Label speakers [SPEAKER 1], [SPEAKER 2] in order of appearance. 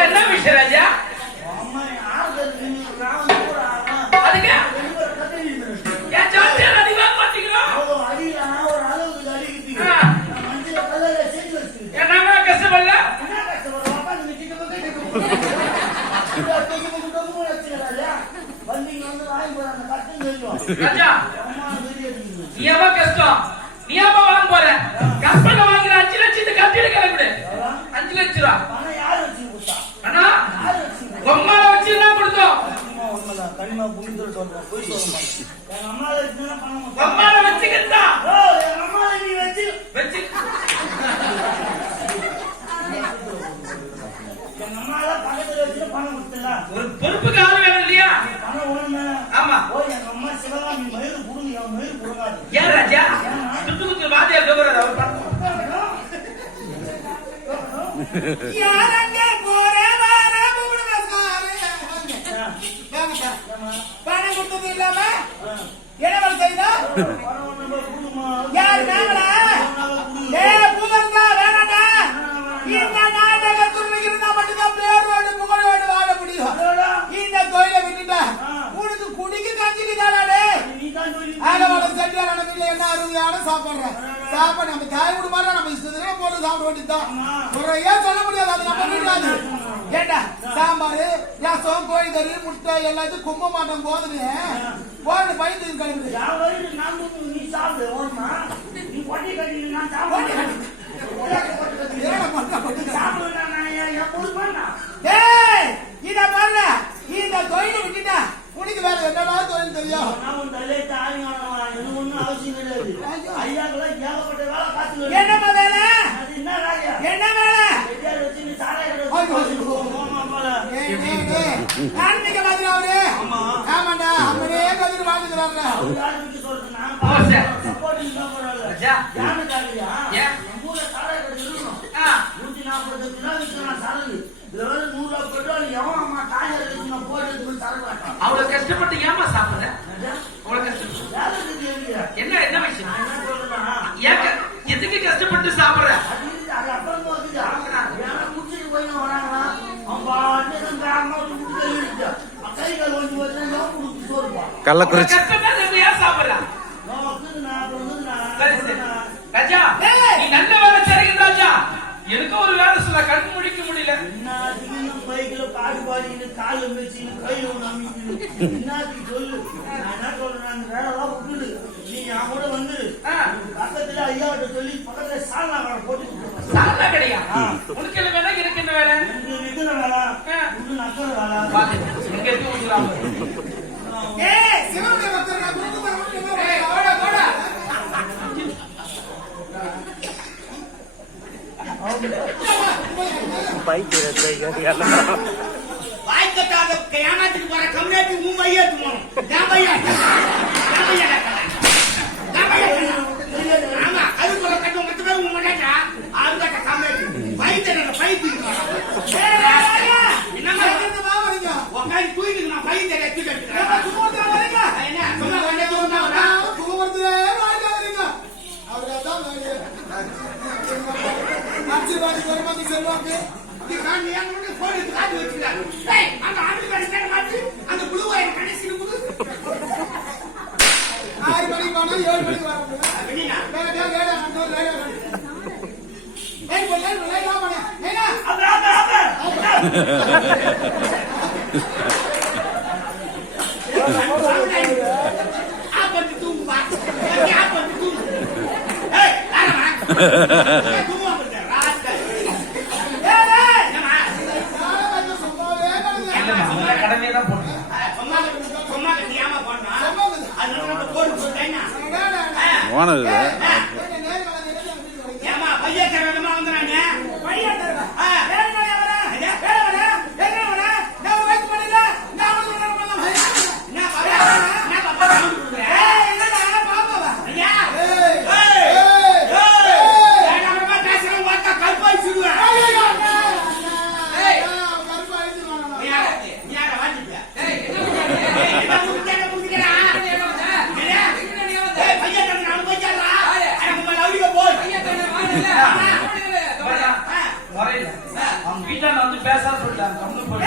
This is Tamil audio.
[SPEAKER 1] என்ன விஷயம் ராஜா? ராஜா நீ எவ்வளவு கஷ்டம்? நீ எவ்வளவு வாங்க போற? கற்பனை வாங்குற அஞ்சு லட்சத்துக்கு கட்டிட்டு கிளம்பிடு. அஞ்சு
[SPEAKER 2] பணம் கொடுத்தது இல்லாம என்ன வேலை செய்தா? யார் இந்த நாடகத்தில் இருந்தா மட்டும்தான் பேரோடு புகழோடு வாழ முடியும். இந்த கோயிலை விட்டுட்டா உனக்கு குடிக்கு கஞ்சிக்கு தானே ஆகவாடம் செட்டிலான வீட்டுல என்ன அருமையான சாப்பிடுறோம் சாப்பாடு நம்ம தாய் குடும்பம் நம்ம போட்டு சாப்பிட வேண்டியதுதான் முறையா சொல்ல முடியாது? அது நம்ம அது. ஏண்டா? சாம்பார் ரசம் கோழி கறி முட்டை எல்லாத்தையும் கும்ப மாட்டோம் போதுன்னு போட்டு பயந்து கிளம்புது ஏடா பண்ண போட்டுக்க. டேய் இத பாருங்க இந்த தொழிலை விட்டுட்டா உனக்கு வேற என்னடா தொழில் தெரியும் வேலை என்ன வேலை ஏய், ஏய், ஏய். ஆன்மீக மாதிரி அவரு ஆமாண்டா அப்படியே கதிர் வாழ்ந்துக்கிறாங்க
[SPEAKER 1] ராஜா ஏன் ஆ, அவ்வளவு கஷ்டப்பட்டு ஏமா சாப்பிடுற அவ்வளவு கஷ்டப்பட்டு என்ன என்ன விஷயம் ஏன் க- எதுக்கு கஷ்டப்பட்டு சாப்பிடுற அவ்வளவு
[SPEAKER 3] கள்ளக்குறிச்சி
[SPEAKER 1] கஷ்டமா இருந்து ஏன் சாப்பிடுற சரி சரி ராஜா நீ நல்ல வேலை செய்றீங்க ராஜா எனக்கு ஒரு வேலை சொல்ல கண் முடிக்க முடியல.
[SPEAKER 4] பாடு பாடின்னு கால வச்சுன்னு கையில ஒண்ணு அமைக்கணும் சொல்லு. நான் என்ன சொல்றேன் வேலைலாம் விட்டுடு. நீ என் கூட வந்து
[SPEAKER 1] ஆ,
[SPEAKER 4] பக்கத்துல ஐயாவிட்ட சொல்லி பக்கத்துல சாலனா கடை போட்டு.
[SPEAKER 1] சாப்பிட கிடையாது உனக்கு என்ன வேலை? எனக்கு என்ன வேலை?
[SPEAKER 4] இங்க விக்கிற வேலை. இன்னும் நக்கிற வேலை.
[SPEAKER 1] பாத்து, இங்க இருந்து
[SPEAKER 3] பைக்
[SPEAKER 2] வாய்க்கட்டாத ஏமாத்துக்கு போற கம்யூனிட்டி உன் பையா எடுத்துக்கணும் என் பையா என் என் ஆமா அது போல பேர் உன் கட்ட கம்யூனிட்டி என்ன என்னமா தூக்கிட்டு நான் எடுத்து வருமாதி செல்வாக்கு நான் என் முன்னாடி போன் எடுத்து காட்டி வச்சிருக்கேன் டேய் அந்த ஆண்டு கடைசில மாத்தி அந்த புழு வயல் கடைசில புழு ஆறு மணிக்கு போனா ஏழு மணிக்கு வர முடியும்? வேற வேற வேற அந்த வேற ஏய் போய் ஏய் போய் நான் பண்ணேன் ஏனா
[SPEAKER 4] அப்ப அப்ப அப்ப
[SPEAKER 2] ஆப்பட்டு தூங்கு பா ஆப்பட்டு தூங்கு ஏய் யாரமா தூங்கு அப்படி ராஸ்கல் ஏய் டேய் என்னமா யாரா வந்து சும்மாவே
[SPEAKER 1] இல்லம்மா,
[SPEAKER 2] பண்ணுங்க
[SPEAKER 1] உங்களை கடமையை தான் போட்டுருக்கேன்.
[SPEAKER 2] சும்மா சும்மா கட்டியாம போறா அது நம்ம போடு போட்டேன்னா
[SPEAKER 3] ஓனர் இது.
[SPEAKER 2] ஏமா பையன் தரமா வந்துறாங்க பையன் தரமா வேற மாதிரி அவரா வேற வரா வேற வரா நான் வெயிட் பண்ணல நான் வந்து என்ன பண்ணலாம் என்ன பாப்பா என்ன பாப்பா சவுண்ட் குடுக்குற ஏய் என்னடா பாப்பாவா ஐயா ஏய் ஏய் ஏய் நான் நம்ம பேசுறேன் வாட்டா கல்பாய் சுடுவேன் ஏய் கல்பாய் சுடுவானா யாரா யாரா வாட்டியா ஏய் என்ன முக்கிய முக்கியடா ஏய் பையன் தரமா நான் போய்டா
[SPEAKER 5] குறையில அவங்க வீட்டாண்ட வந்து பேசாத சொல்லிட்டாங்க. கம்முனு போயிடு.